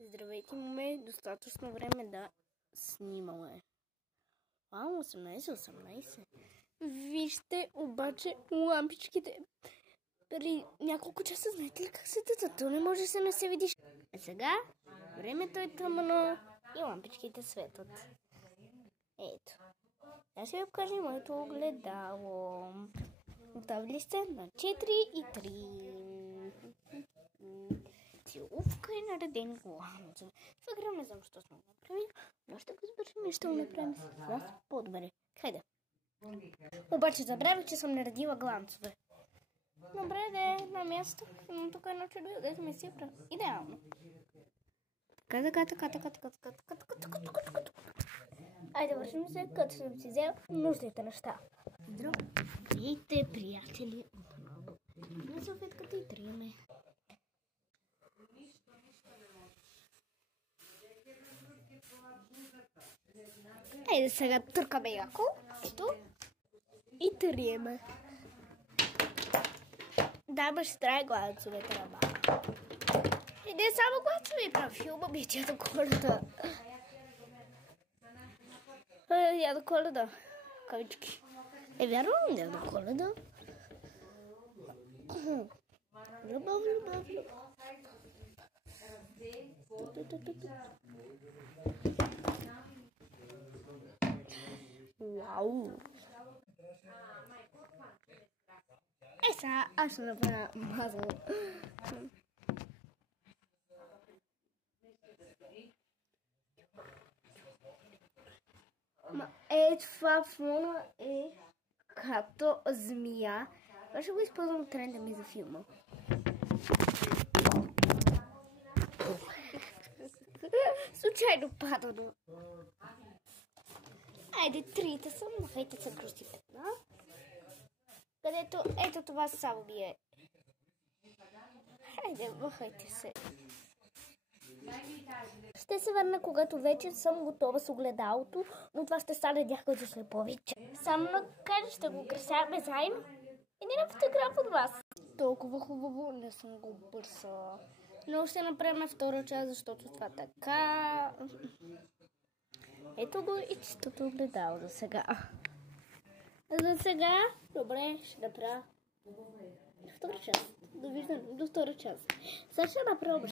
Здравейте, имаме достатъчно време да снимаме. 18. Вижте обаче лампичките. При няколко часа знаете ли как се дадат? То не може да се не се видиш. А сега времето е тъмно и лампичките светват. Ето. Аз ще ви покажа моето огледало. Готови ли сте? На 4 и 3. Целувка и наредени гланци. В игра не знам, що сме го направили, но ще го избършим и ще го направим с вас по-добре. Хайде. Обаче забравих, че съм наредила гланцове. Добре, да е на място. Но тук е едно чудо, дето ми си прави. Идеално. Така. Айде, вършим се, като съм си взел нужните неща. Здравейте, приятели, отново. На салфетката и триеме. Айде сега търкаме яко. Ето. И триеме. Да, бе, ще трябва гладцовете на баба. И не само гладцове, прав филма ми е до Коледа. Я до Коледа. Кавички. Вярно ли я до Коледа? Любов. Вау! Сега аз ще направя мазъл. Това фона е като змия. Това ще го използвам тренда ми за филма. Случайно падано. Айде, трите са, махайте се кръстите. Където, ето това само ми е. Хайде, махайте се. Ще се върна, когато вече съм готова с огледалото, но това ще стане някъде след повече. Само накъде ще го красяваме заедно и не фотограф от вас. Толкова хубаво, не съм го бърса. Но ще направим втора част, защото това така. Ето го и чистото огледало за сега. Добре, ще направя втора част. Довиждане до втора част. Сега ще направя